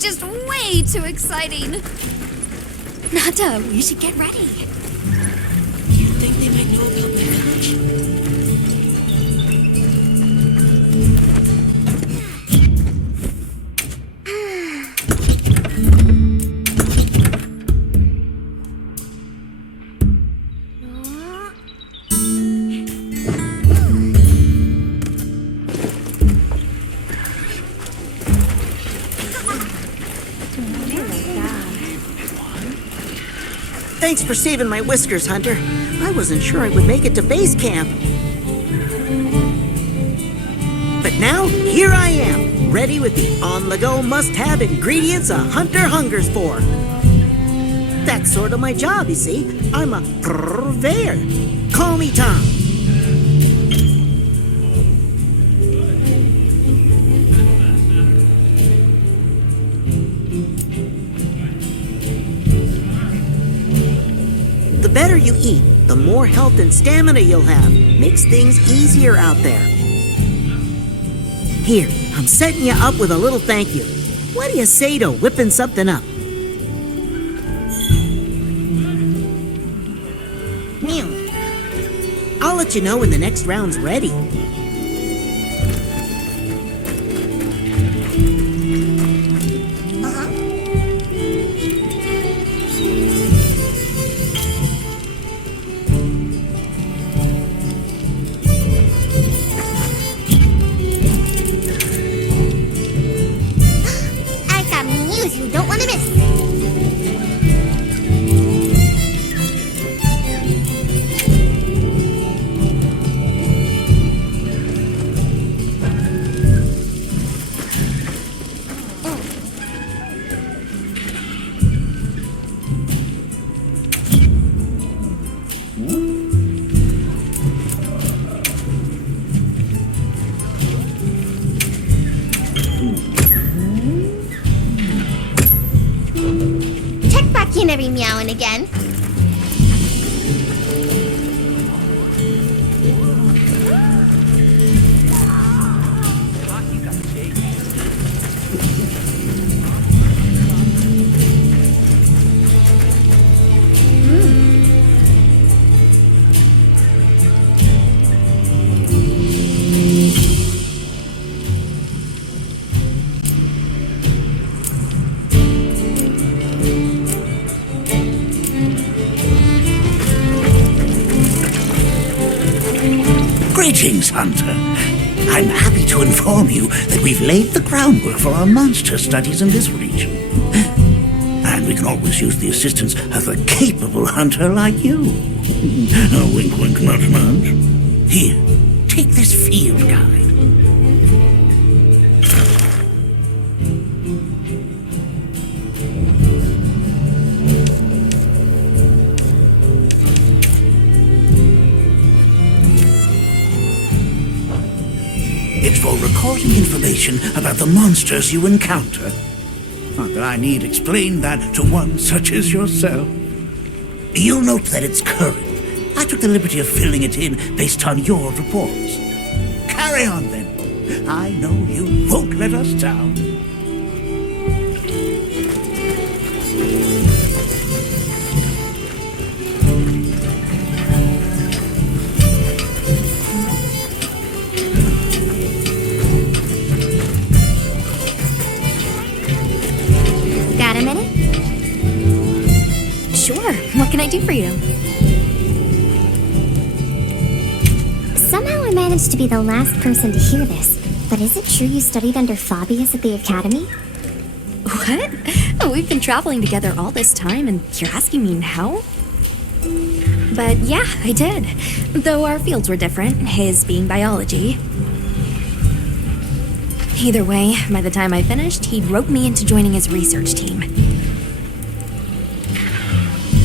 just way too exciting. Nata, we should get ready. You think they might know about my village? Thanks for saving my whiskers, Hunter. I wasn't sure I would make it to base camp. But now, here I am, ready with the on-the-go must-have ingredients a hunter hungers for. That's sort of my job, you see. I'm a purveyor. Call me Tom. The better you eat, the more health and stamina you'll have. Makes things easier out there. Here, I'm setting you up with a little thank you. What do you say to whipping something up? Meow. I'll let you know when the next round's ready. Every meow and again. Greetings, Hunter. I'm happy to inform you that we've laid the groundwork for our monster studies in this region. And we can always use the assistance of a capable hunter like you. Wink, wink, nudge, nudge. Here, take this field guide. It's for recording information about the monsters you encounter. Not that I need explain that to one such as yourself. You'll note that it's current. I took the liberty of filling it in based on your reports. Carry on, then. I know you won't let us down. What can I do for you? Somehow I managed to be the last person to hear this, but is it true you studied under Fabius at the academy? What? Oh, we've been traveling together all this time, and you're asking me now? But yeah, I did. Though our fields were different, his being biology. Either way, by the time I finished, he'd roped me into joining his research team.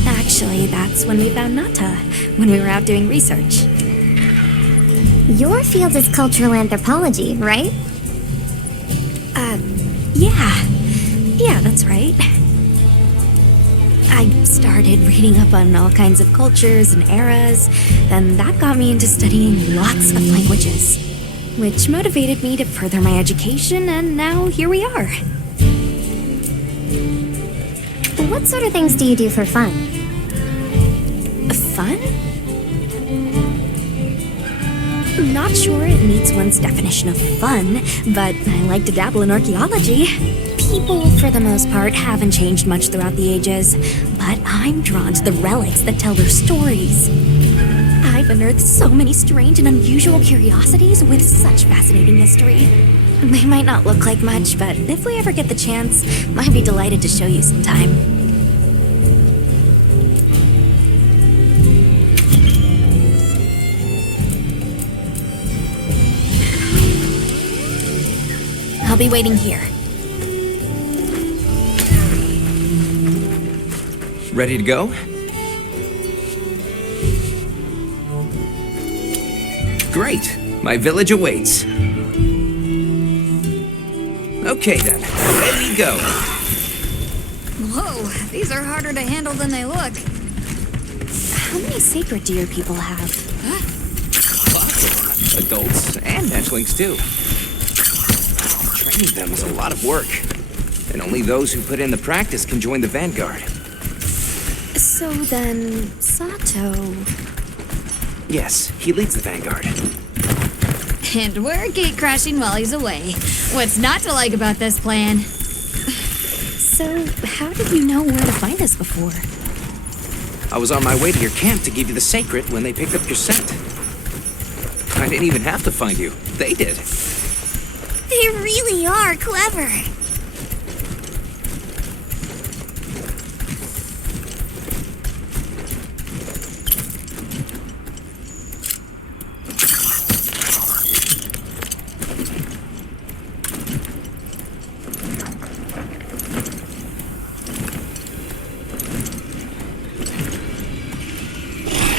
Actually, that's when we found Nata, when we were out doing research. Your field is cultural anthropology, right? Yeah, that's right. I started reading up on all kinds of cultures and eras, then that got me into studying lots of languages, which motivated me to further my education, and now here we are. What sort of things do you do for fun? Fun? Not sure it meets one's definition of fun, but I like to dabble in archaeology. People, for the most part, haven't changed much throughout the ages, but I'm drawn to the relics that tell their stories. I've unearthed so many strange and unusual curiosities with such fascinating history. They might not look like much, but if we ever get the chance, I'd be delighted to show you sometime. I'll be waiting here. Ready to go? Great! My village awaits. Okay then, away we go. Whoa, these are harder to handle than they look. How many sacred deer people have? Lots. Adults and hatchlings too. Training them is a lot of work. And only those who put in the practice can join the vanguard. So then, Sato... Yes, he leads the vanguard. And we're gate crashing while he's away. What's not to like about this plan? So, how did you know where to find us before? I was on my way to your camp to give you the sacred when they picked up your scent. I didn't even have to find you. They did. They really are clever.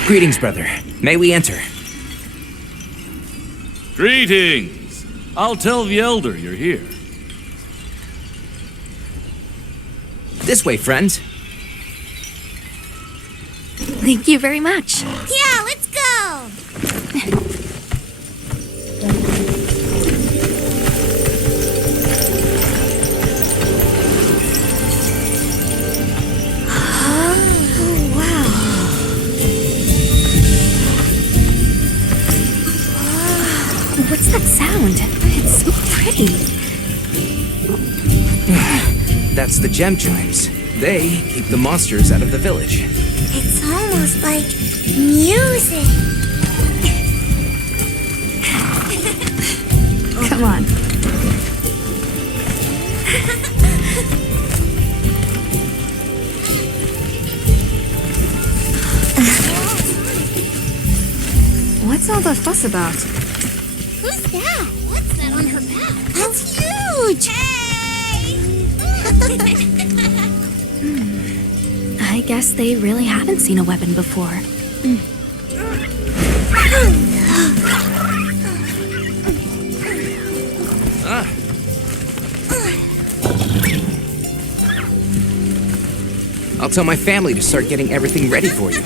Greetings, brother. May we enter? Greetings! I'll tell the elder you're here. This way, friends. Thank you very much. Yeah, let's go! What's that sound? It's so pretty. That's the gem chimes. They keep the monsters out of the village. It's almost like music. Come on. What's all the fuss about? Who's that? What's that on her back? That's huge! I guess they really haven't seen a weapon before. I'll tell my family to start getting everything ready for you.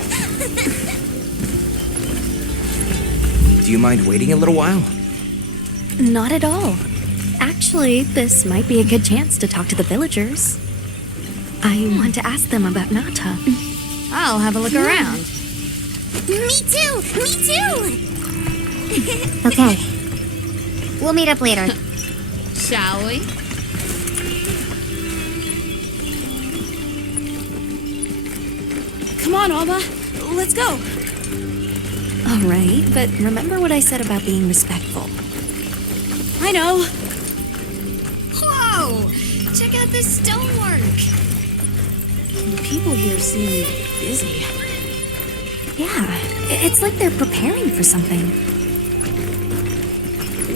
Do you mind waiting a little while? Not at all. Actually, this might be a good chance to talk to the villagers. I want to ask them about Nata. I'll have a look around. Me too! Me too! Okay. We'll meet up later. Shall we? Come on, Alma. Let's go. All right, but remember what I said about being respectful. I know. Whoa! Check out this stonework. The people here seem busy. Yeah, it's like they're preparing for something.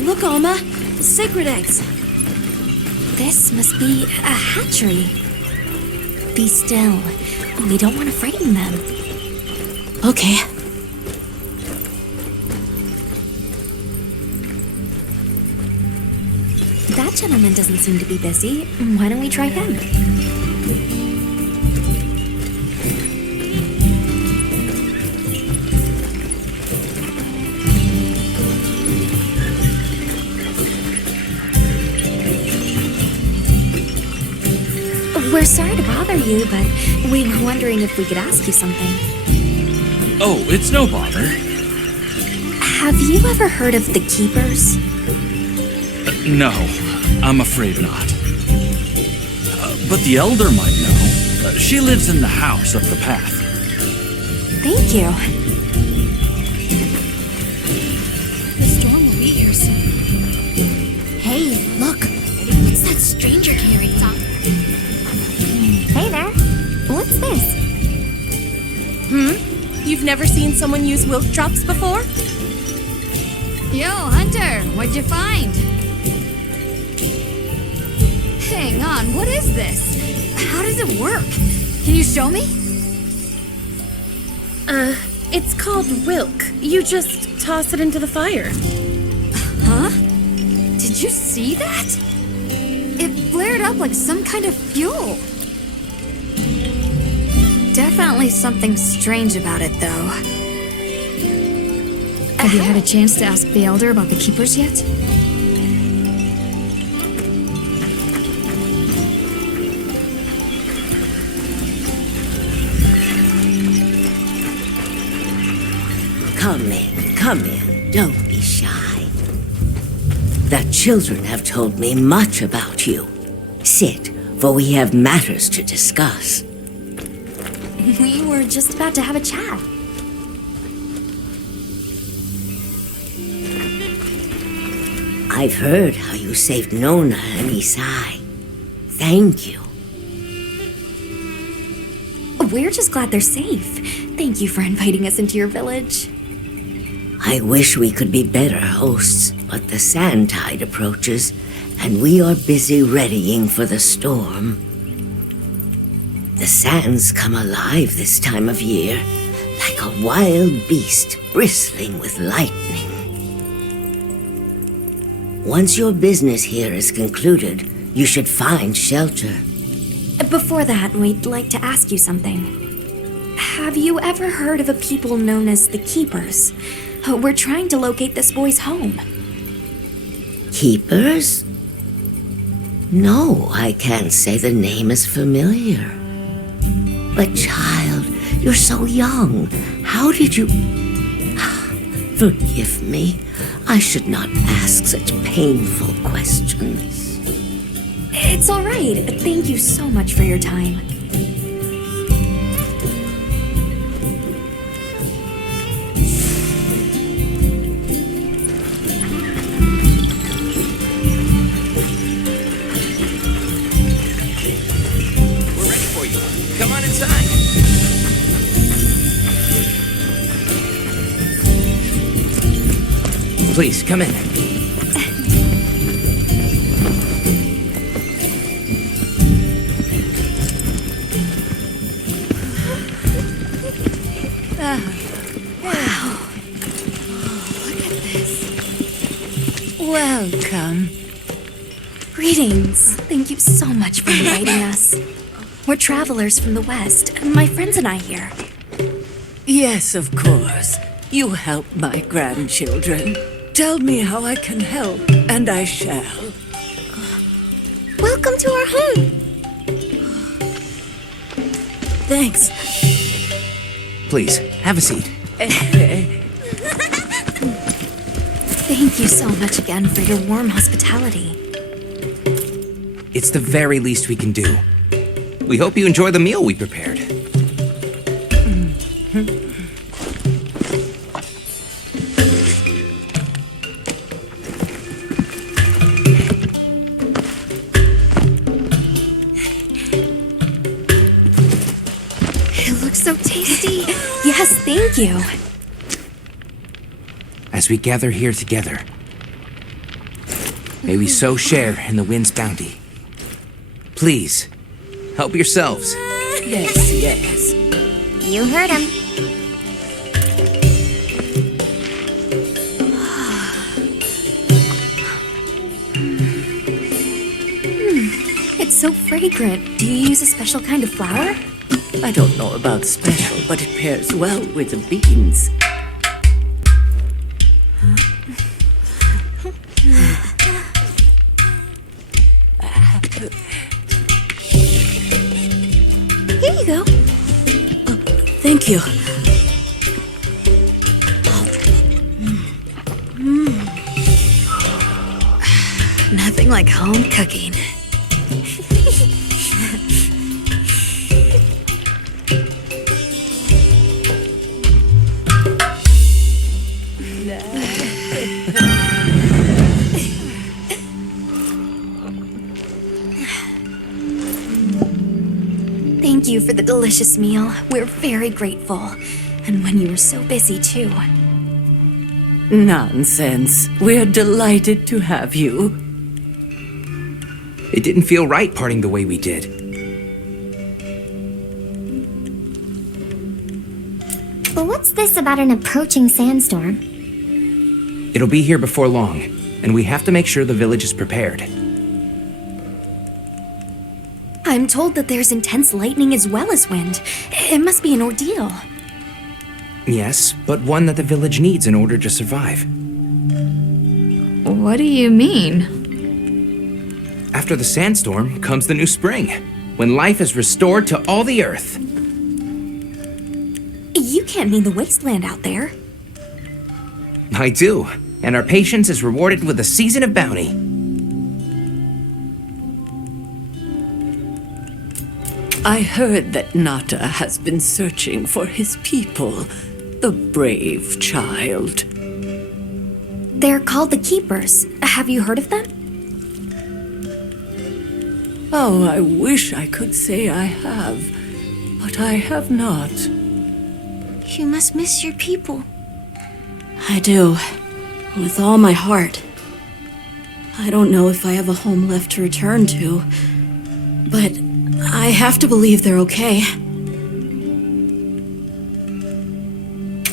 Look, Alma. Sacred eggs. This must be a hatchery. Be still. We don't want to frighten them. Okay. That gentleman doesn't seem to be busy. Why don't we try him? We're sorry to bother you, but we were wondering if we could ask you something. Oh, it's no bother. Have you ever heard of the Keepers? No, I'm afraid not. But the Elder might know. She lives in the house up the path. Thank you. The storm will be here soon. Hey, look. It's that stranger carrying something. Hey there. What's this? You've never seen someone use milk drops before? Yo, Hunter, what'd you find? Hang on, what is this? How does it work? Can you show me? It's called Wilk. You just toss it into the fire. Huh? Did you see that? It flared up like some kind of fuel. Definitely something strange about it, though. Have you had a chance to ask the Elder about the Keepers yet? Come in. Don't be shy. The children have told me much about you. Sit, for we have matters to discuss. We were just about to have a chat. I've heard how you saved Nona and Isai. Thank you. We're just glad they're safe. Thank you for inviting us into your village. I wish we could be better hosts, but the sand tide approaches, and we are busy readying for the storm. The sands come alive this time of year, like a wild beast bristling with lightning. Once your business here is concluded, you should find shelter. Before that, we'd like to ask you something. Have you ever heard of a people known as the Keepers? We're trying to locate this boy's home. Keepers? No, I can't say the name is familiar. But child, you're so young. How did you... Forgive me. I should not ask such painful questions. It's all right. Thank you so much for your time. We're ready for you. Come on inside. Please, come in. Welcome. Greetings. Thank you so much for inviting us. We're travelers from the West, my friends and I here. Yes, of course. You help my grandchildren. Tell me how I can help, and I shall. Welcome to our home. Thanks. Please, have a seat. Thank you so much again for your warm hospitality. It's the very least we can do. We hope you enjoy the meal we prepared. It looks so tasty. Yes, thank you. As we gather here together, may we so share in the wind's bounty. Please, help yourselves. Yes, yes. You heard him. It's so fragrant. Do you use a special kind of flour? I don't know about special, but it pairs well with the beans. you go. Thank you. Nothing like home cooking. Thank you for the delicious meal. We're very grateful. And when you were so busy, too. Nonsense. We're delighted to have you. It didn't feel right parting the way we did. But what's this about an approaching sandstorm? It'll be here before long, and we have to make sure the village is prepared. I'm told that there's intense lightning as well as wind. It must be an ordeal. Yes, but one that the village needs in order to survive. What do you mean? After the sandstorm comes the new spring, when life is restored to all the earth. You can't mean the wasteland out there. I do, and our patience is rewarded with a season of bounty. I heard that Nata has been searching for his people, the brave child. They're called the Keepers. Have you heard of them? Oh, I wish I could say I have, but I have not. You must miss your people. I do. With all my heart. I don't know if I have a home left to return to, but I have to believe they're okay.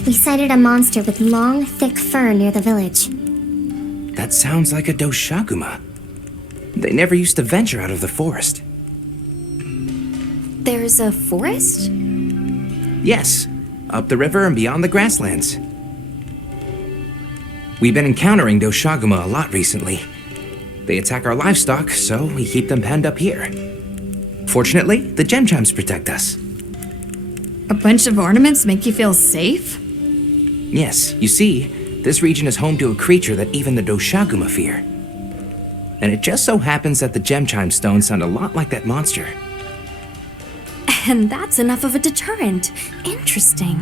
We sighted a monster with long, thick fur near the village. That sounds like a Doshaguma. They never used to venture out of the forest. There's a forest? Yes, up the river and beyond the grasslands. We've been encountering Doshaguma a lot recently. They attack our livestock, so we keep them penned up here. Fortunately, the gem chimes protect us. A bunch of ornaments make you feel safe? Yes, you see, this region is home to a creature that even the Doshaguma fear. And it just so happens that the gem chime stones sound a lot like that monster. And that's enough of a deterrent. Interesting.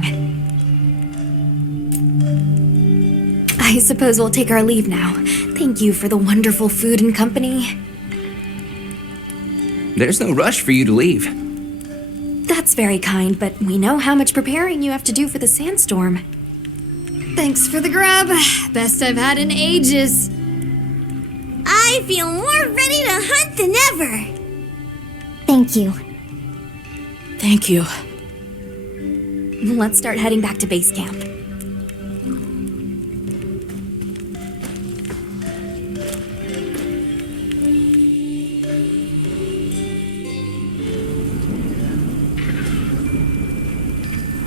I suppose we'll take our leave now. Thank you for the wonderful food and company. There's no rush for you to leave. That's very kind, but we know how much preparing you have to do for the sandstorm. Thanks for the grub. Best I've had in ages. I feel more ready to hunt than ever. Thank you. Thank you. Let's start heading back to base camp.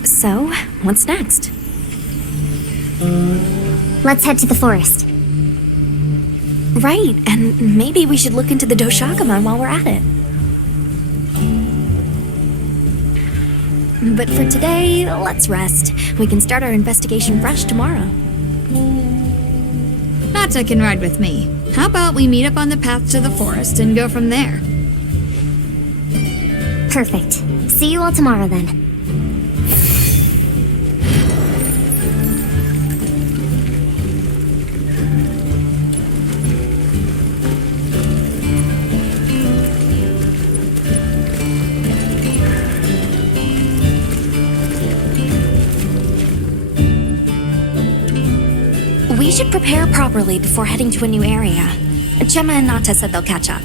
So, what's next? Let's head to the forest. Right, and maybe we should look into the Doshaguma while we're at it. But for today, let's rest. We can start our investigation fresh tomorrow. Nata can ride with me. How about we meet up on the path to the forest and go from there? Perfect. See you all tomorrow then. We should prepare properly before heading to a new area. Gemma and Nata said they'll catch up.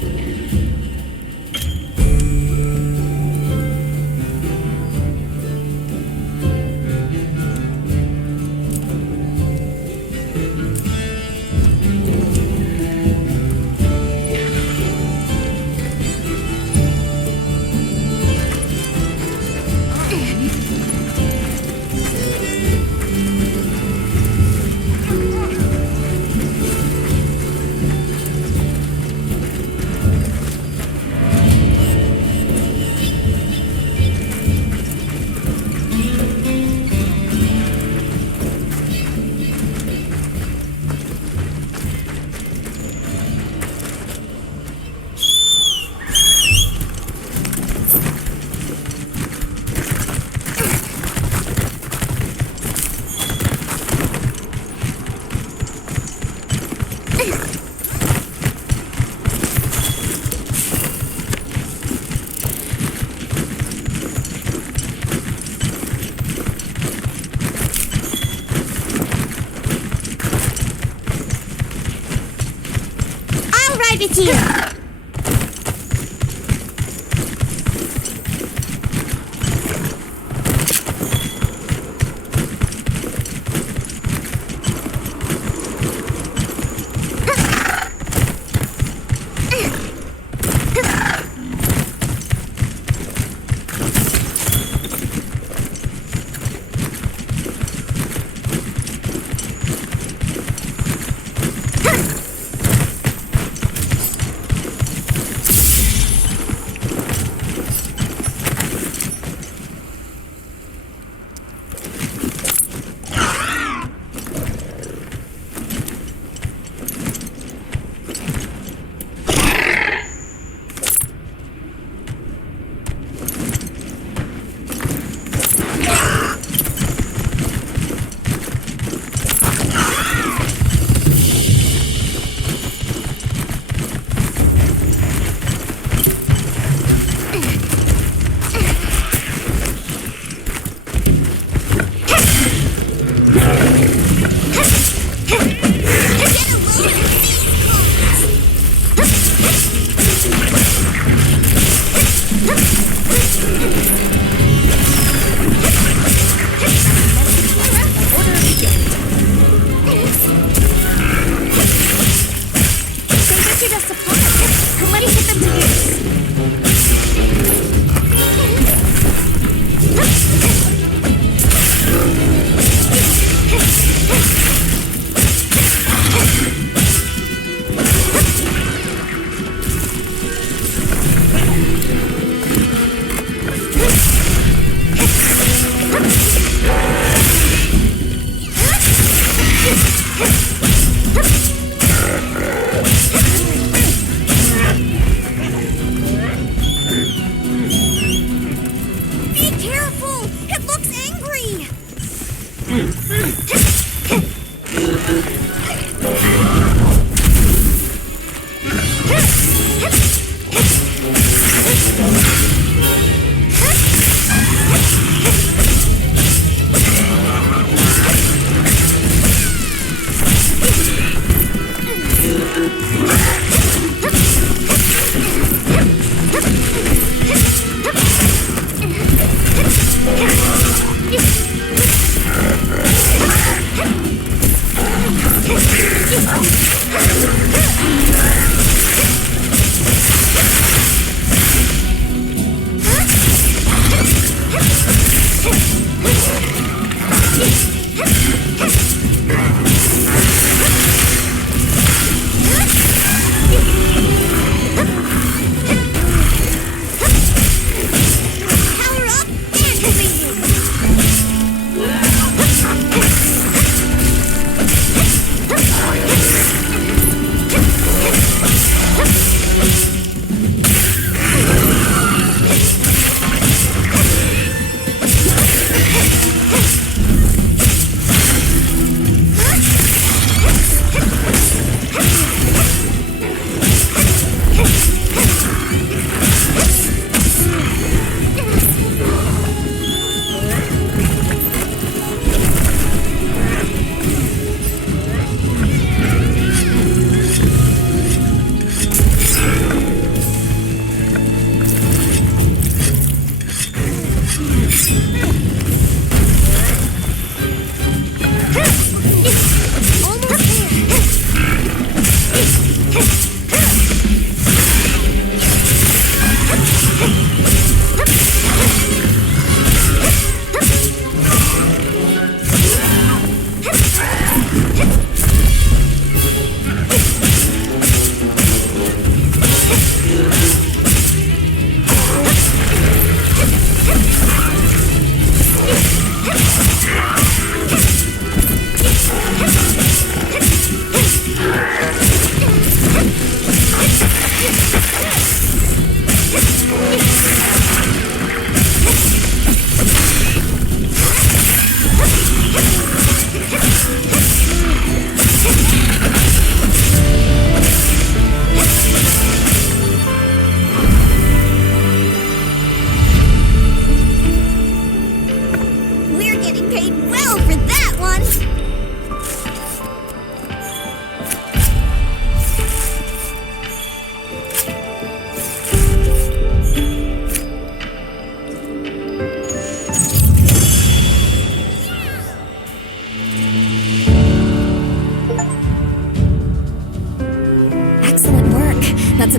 here.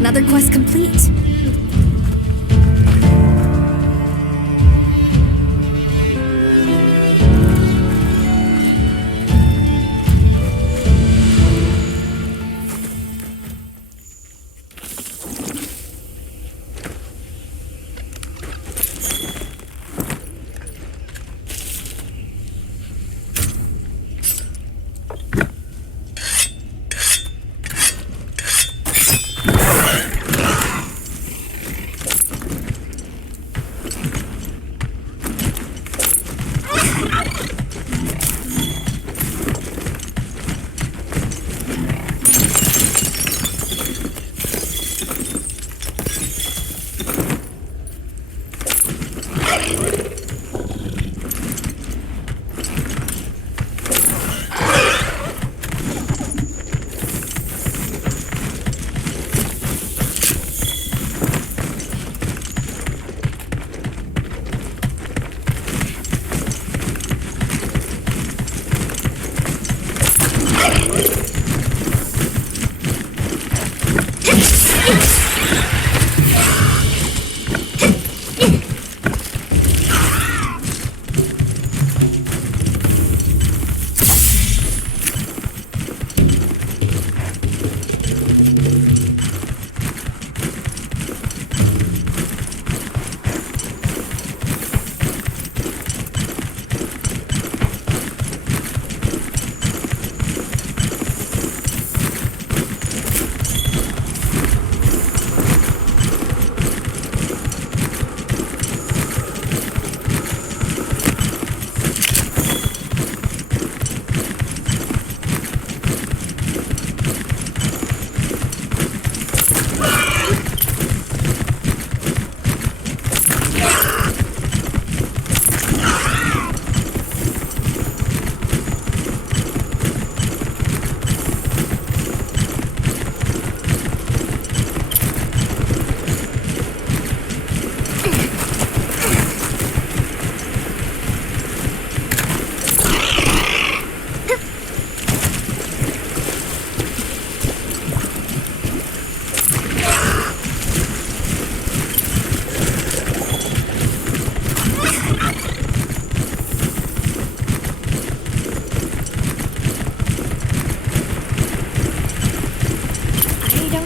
another quest complete.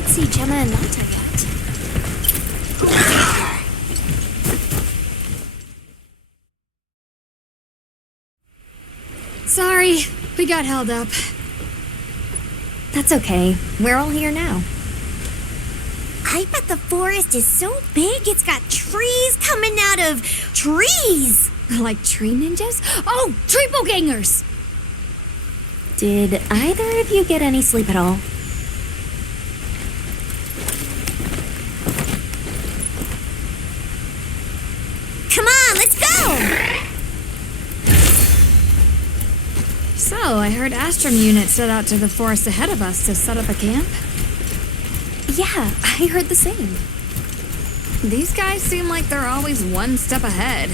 See Gemma and Nanta yet. Sorry, we got held up. That's okay. We're all here now. I bet the forest is so big it's got trees coming out of trees. Like tree ninjas? Oh, triple-gangers! Did either of you get any sleep at all? Come on, let's go! So, I heard Astrum unit set out to the forest ahead of us to set up a camp? Yeah, I heard the same. These guys seem like they're always one step ahead.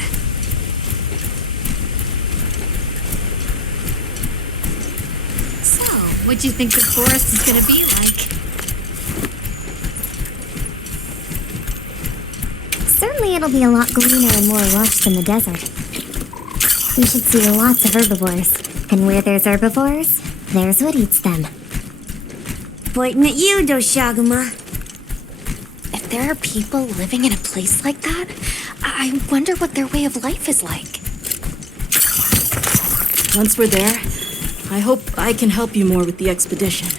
So, what do you think the forest is gonna be like? Certainly it'll be a lot greener and more lush than the desert. We should see lots of herbivores. And where there's herbivores, there's what eats them. Pointing at you, Doshaguma. If there are people living in a place like that, I wonder what their way of life is like. Once we're there, I hope I can help you more with the expedition.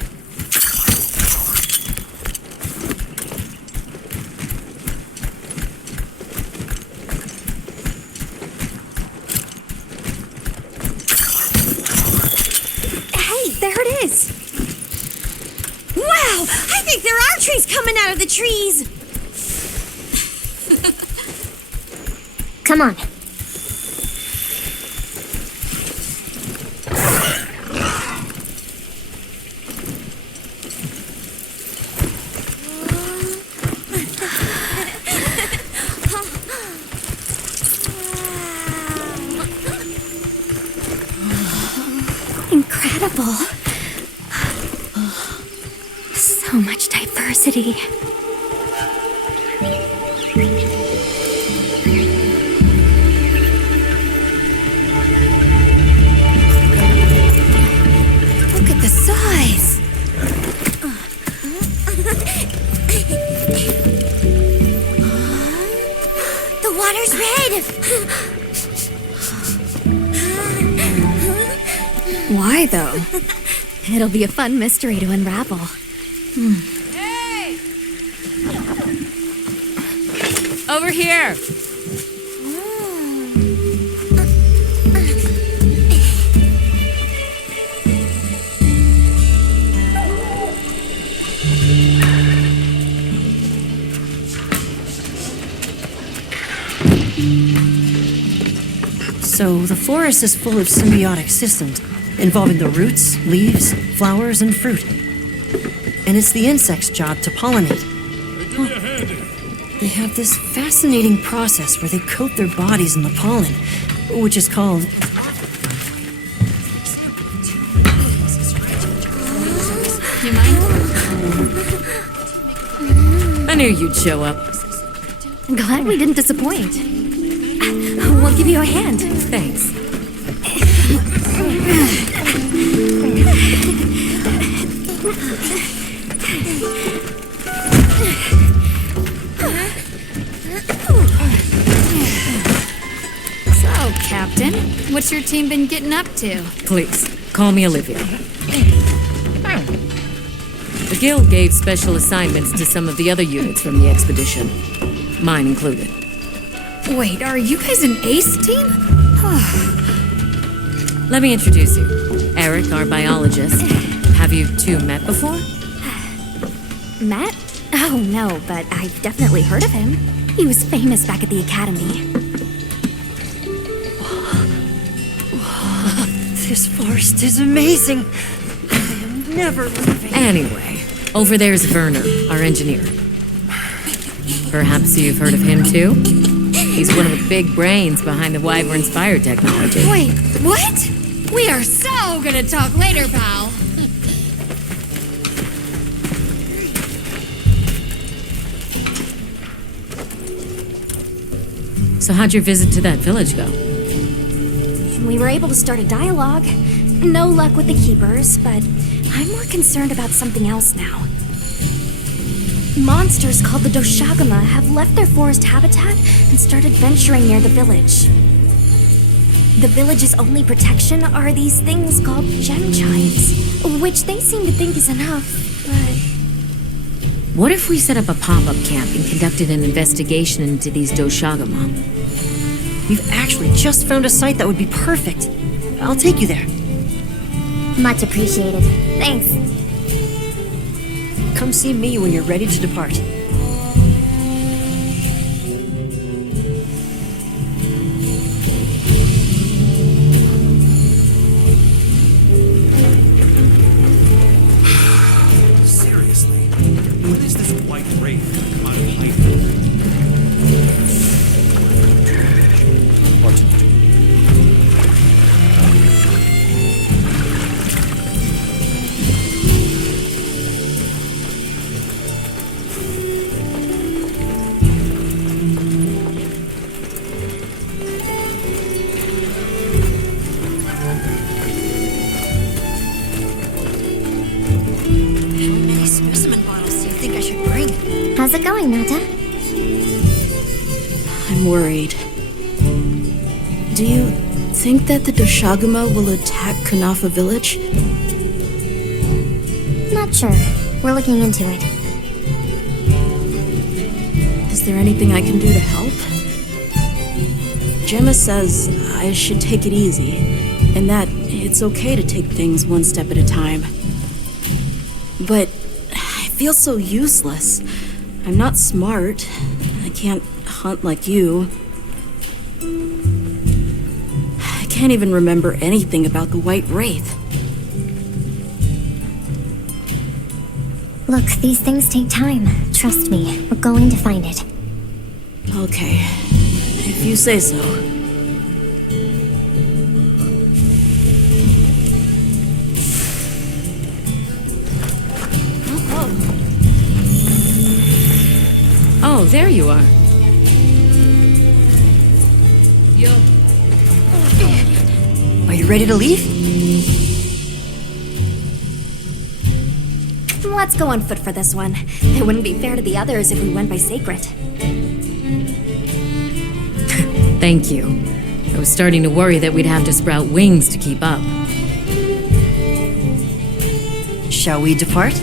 Wow! I think there are trees coming out of the trees! Come on. Incredible. So much diversity. Why, though? It'll be a fun mystery to unravel. Hey! Over here! So the forest is full of symbiotic systems involving the roots, leaves, flowers, and fruit. And it's the insect's job to pollinate. They have this fascinating process where they coat their bodies in the pollen, which is called... You mind? I knew you'd show up. Glad we didn't disappoint. We'll give you a hand. Thanks. So, Captain, what's your team been getting up to? Please, call me Olivia. The Guild gave special assignments to some of the other units from the expedition, mine included. Wait, are you guys an ace team? Let me introduce you. Eric, our biologist. Have you two met before? Matt? Oh, no, but I've definitely heard of him. He was famous back at the academy. This forest is amazing. I am never leaving. Anyway, over there's Werner, our engineer. Perhaps you've heard of him too? He's one of the big brains behind the Wyvern's fire technology. Wait, what? We are so gonna talk later, pal. So how'd your visit to that village go? We were able to start a dialogue. No luck with the keepers, but I'm more concerned about something else now. Monsters called the Doshagama have left their forest habitat and started venturing near the village. The village's only protection are these things called gem chimes, which they seem to think is enough, but... What if we set up a pop-up camp and conducted an investigation into these Doshagama? We've actually just found a site that would be perfect. I'll take you there. Much appreciated. Thanks. Come see me when you're ready to depart. Seriously, when is this white wraith gonna come out of hiding? How's it going, Nata? I'm worried. Do you think that the Doshagama will attack Kanafa village? Not sure. We're looking into it. Is there anything I can do to help? Gemma says I should take it easy, and that it's okay to take things one step at a time. But I feel so useless. I'm not smart. I can't hunt like you. I can't even remember anything about the White Wraith. Look, these things take time. Trust me, we're going to find it. Okay, if you say so. Oh, there you are. Are you ready to leave? Let's go on foot for this one. It wouldn't be fair to the others if we went by sacred. Thank you. I was starting to worry that we'd have to sprout wings to keep up. Shall we depart?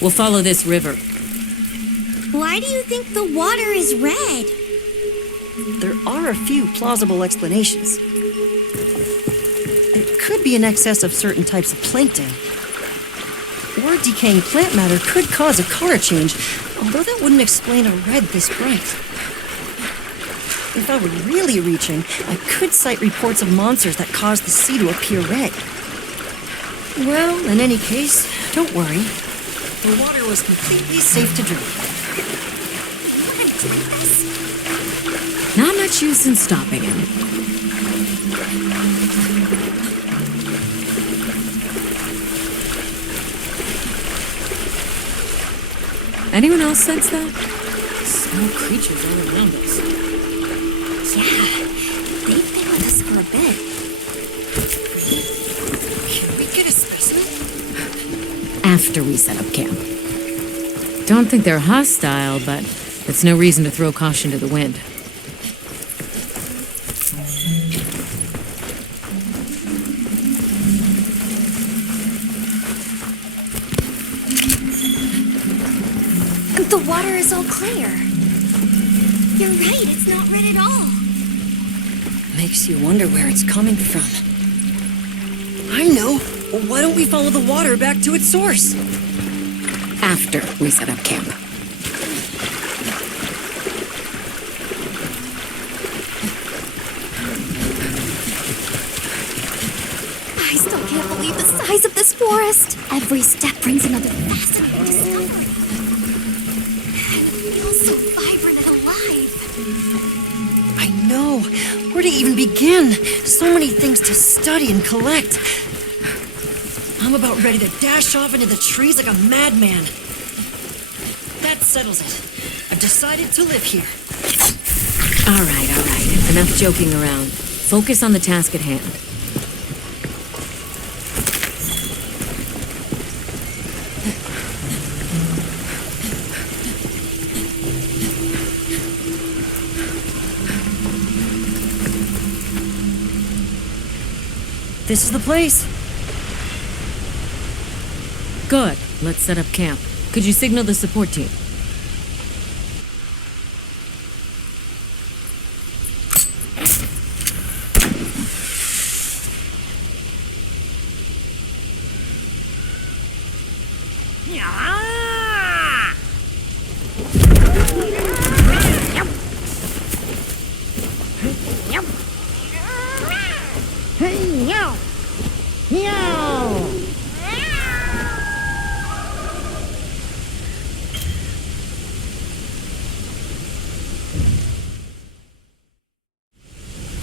We'll follow this river. Why do you think the water is red? There are a few plausible explanations. It could be in excess of certain types of plankton. Or decaying plant matter could cause a color change, although that wouldn't explain a red this bright. If I were really reaching, I could cite reports of monsters that cause the sea to appear red. Well, in any case, don't worry. The water was completely safe to drink. Not much use in stopping him. Anyone else sense that? Small creatures all around us. Yeah, they've been with us for a bit. Can we get a specimen? After we set up camp. Don't think they're hostile, but it's no reason to throw caution to the wind. The water is all clear. You're right, it's not red at all. Makes you wonder where it's coming from. I know! Why don't we follow the water back to its source? After we set up camp. I still can't believe the size of this forest. Every step brings another fascinating discovery. It feels so vibrant and alive. I know! Where to even begin? So many things to study and collect. I'm about ready to dash off into the trees like a madman. That settles it. I've decided to live here. All right. Enough joking around. Focus on the task at hand. This is the place. Good. Let's set up camp. Could you signal the support team?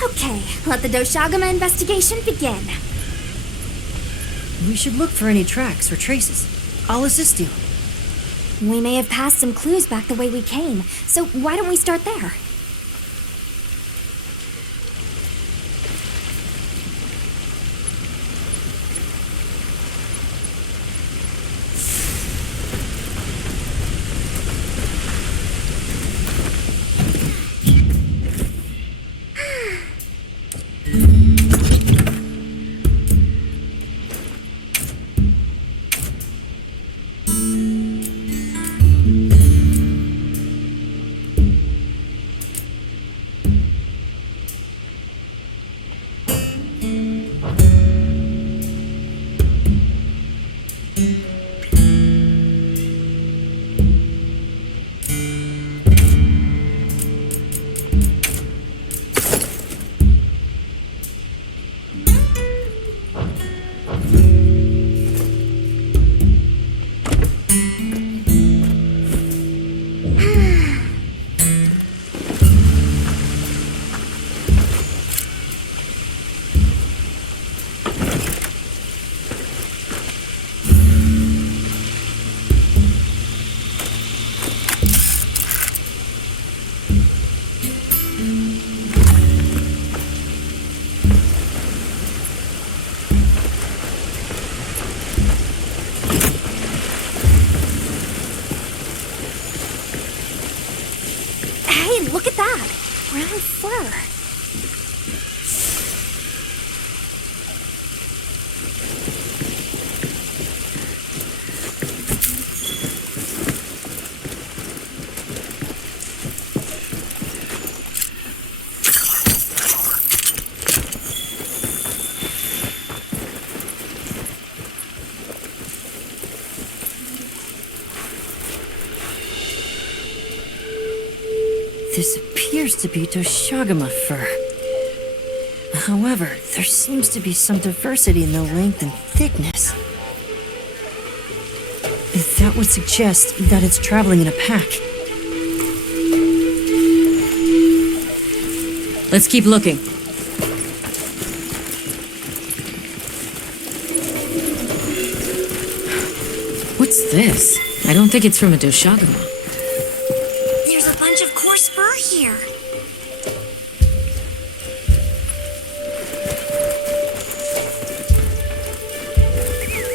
Okay, let the Doshagama investigation begin. We should look for any tracks or traces. I'll assist you. We may have passed some clues back the way we came, so why don't we start there? Hey, look at that! Brown fur. This appears to be Doshagama fur. However, there seems to be some diversity in the length and thickness. That would suggest that it's traveling in a pack. Let's keep looking. What's this? I don't think it's from a Doshagama. There's a bunch of coarse fur here.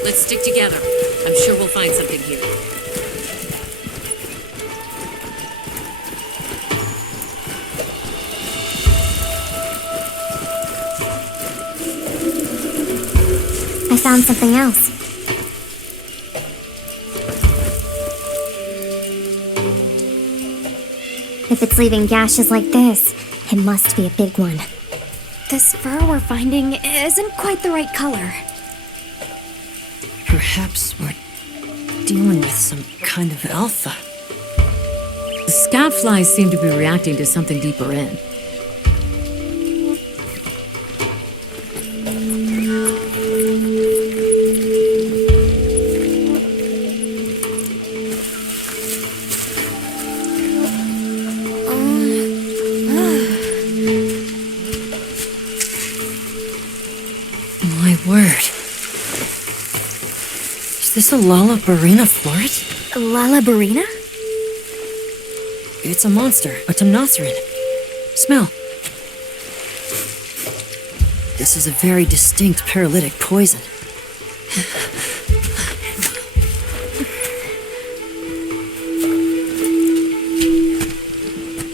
Let's stick together. I'm sure we'll find something here. I found something else. If it's leaving gashes like this, it must be a big one. This fur we're finding isn't quite the right color. Perhaps we're dealing with some kind of alpha. The scout flies seem to be reacting to something deeper in. My word. Is this a Lalabarina floret? Lalabarina? It's a monster, a Temnoceran. Smell. This is a very distinct paralytic poison.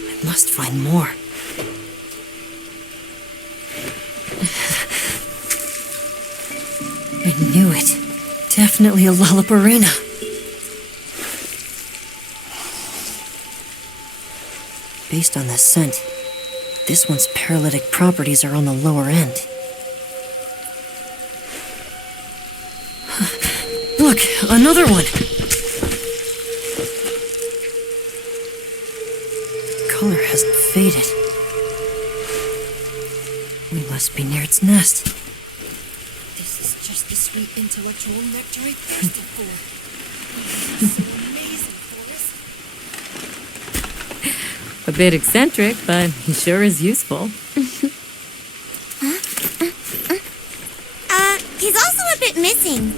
I must find more. I knew it. Definitely a Lalabarina. Based on the scent, this one's paralytic properties are on the lower end. Look, another one! Color hasn't faded. We must be near its nest. This is just the sweet intellectual nectar I thirsted for. Amazing, Forrest. A bit eccentric, but he sure is useful. He's also a bit missing.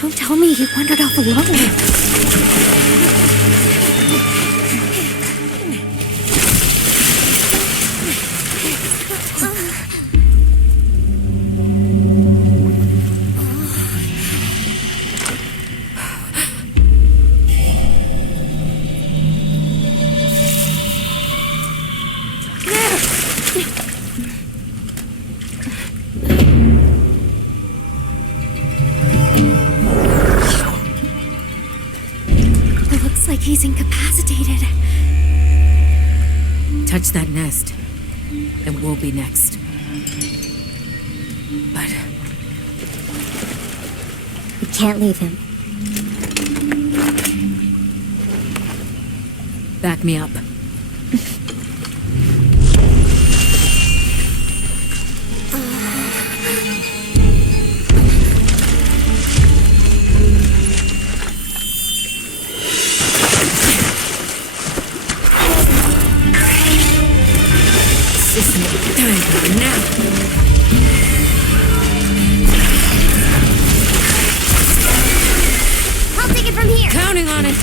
Don't tell me he wandered off alone. Like he's incapacitated. Touch that nest, and we'll be next. But We can't leave him. back me up. I'll take it from here. Counting on it.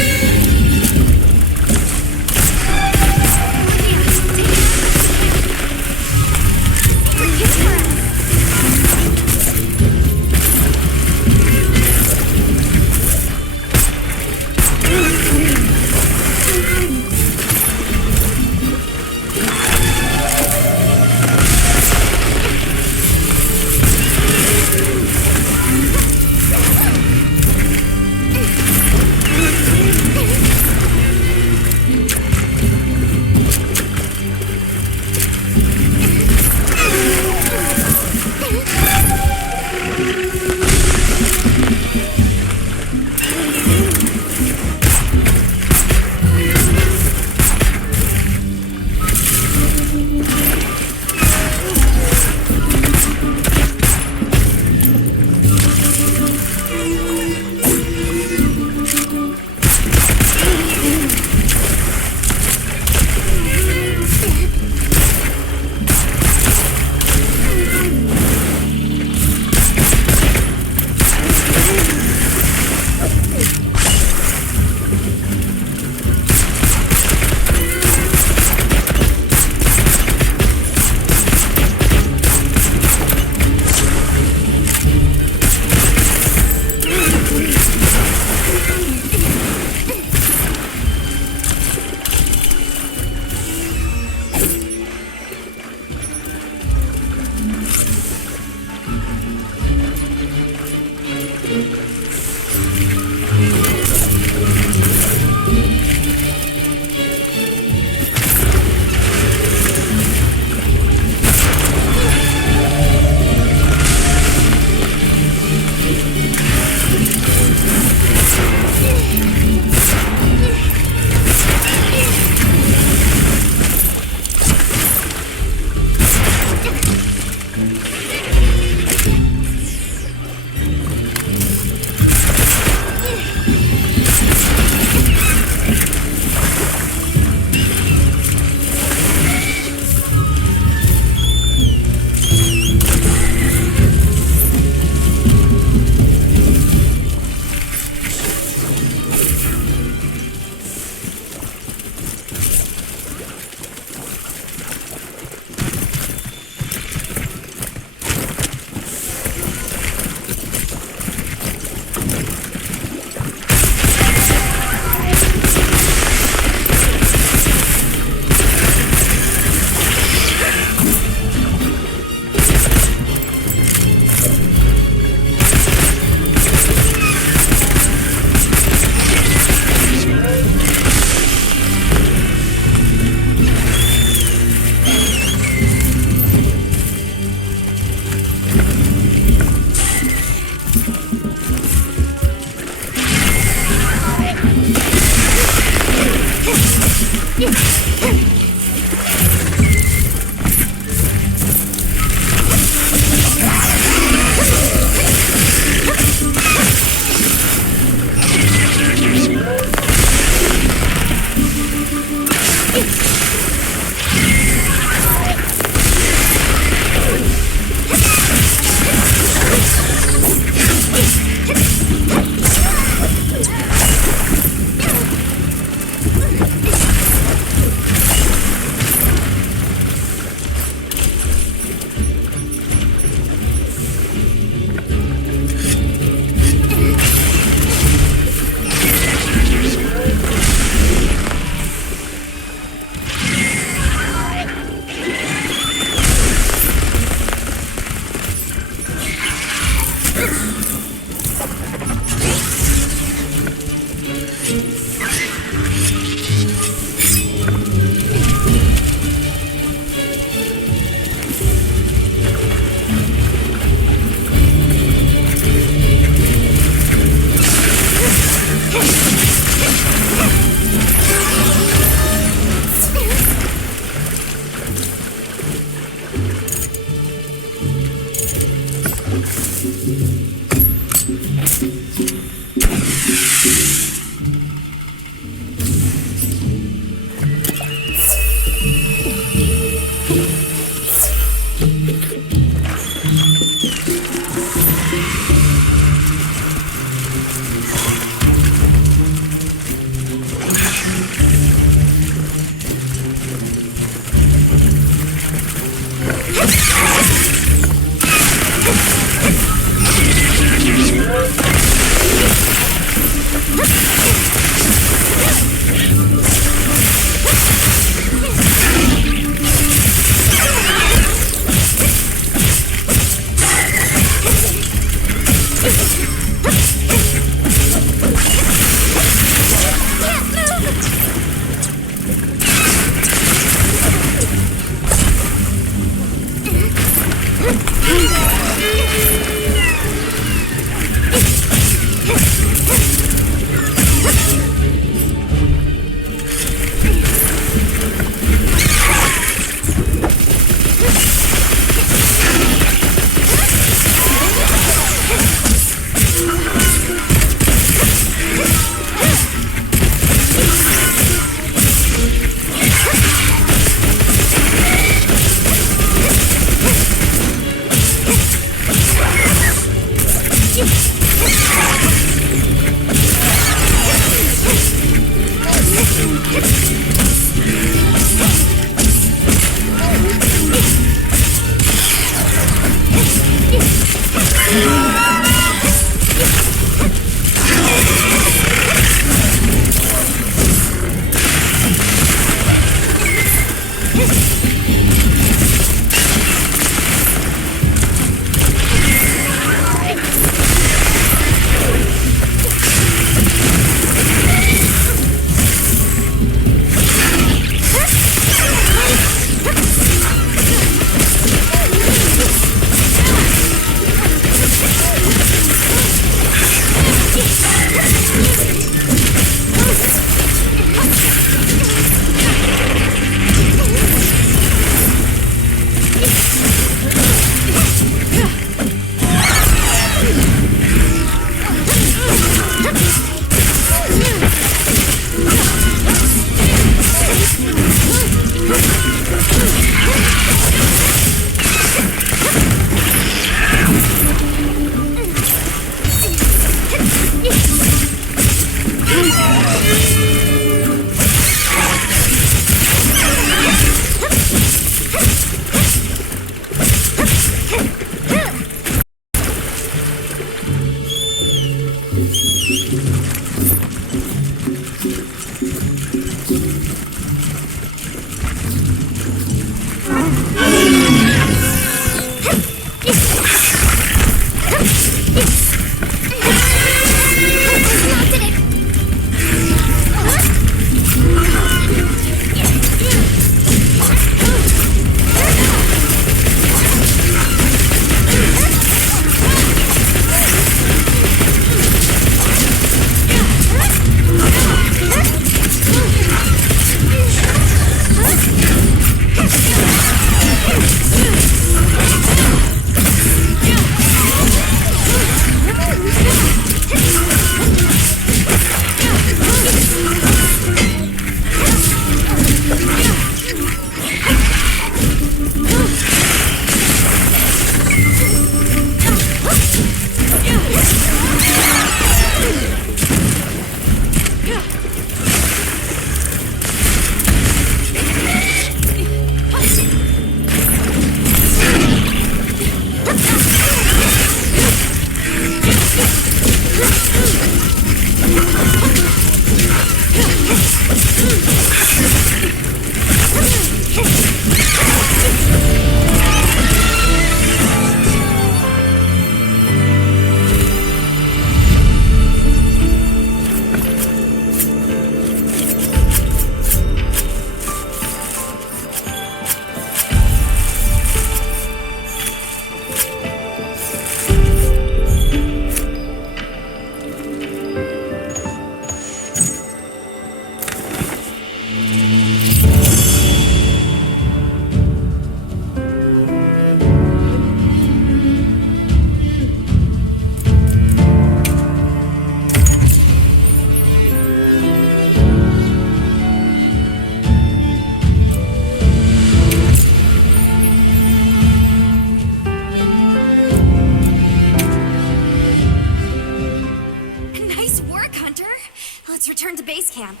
camp.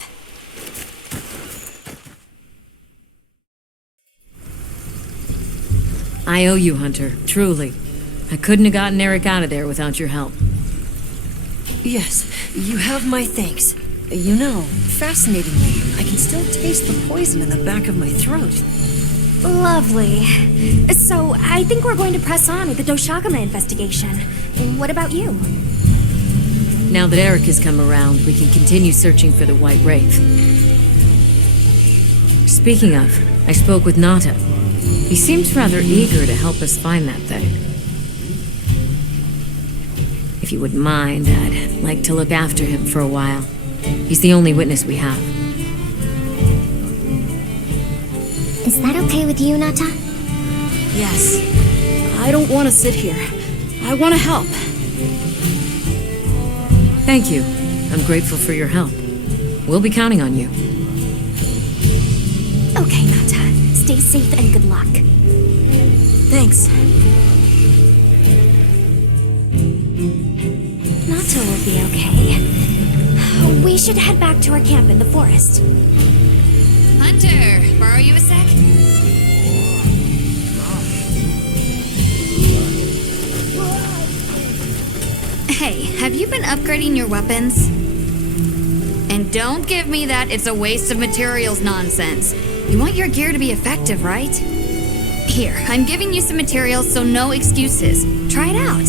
I owe you, Hunter, truly. I couldn't have gotten Eric out of there without your help. Yes, you have my thanks. You know, fascinatingly, I can still taste the poison in the back of my throat. Lovely. So, I think we're going to press on with the Doshagama investigation. What about you? Now that Eric has come around, we can continue searching for the White Wraith. Speaking of, I spoke with Nata. He seems rather eager to help us find that thing. If you wouldn't mind, I'd like to look after him for a while. He's the only witness we have. Is that okay with you, Nata? Yes. I don't want to sit here. I want to help. Thank you. I'm grateful for your help. We'll be counting on you. Okay, Nata. Stay safe and good luck. Thanks. Nata will be okay. We should head back to our camp in the forest. Hunter, borrow you a sec? Hey, have you been upgrading your weapons? And don't give me that it's a waste of materials nonsense. You want your gear to be effective, right? Here, I'm giving you some materials, so no excuses. Try it out.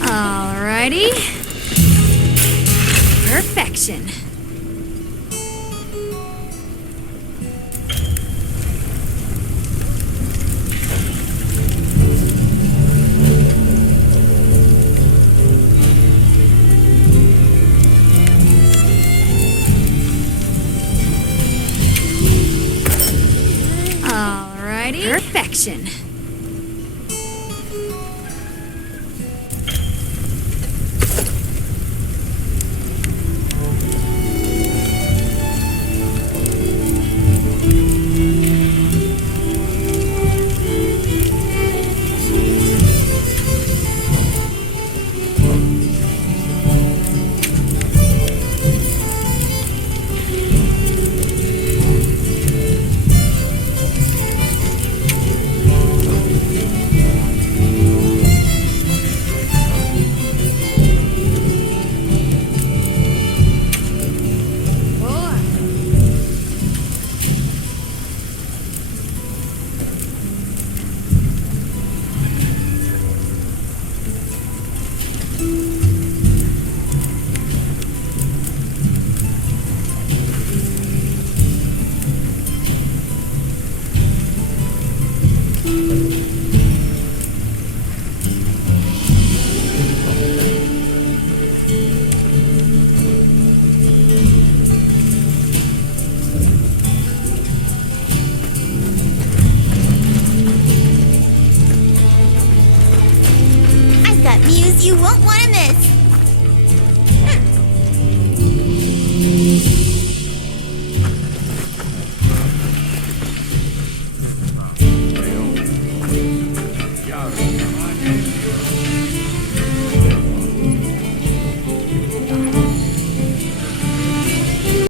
Alrighty. Perfection. Alrighty. Perfection. I've got views you won't want to miss.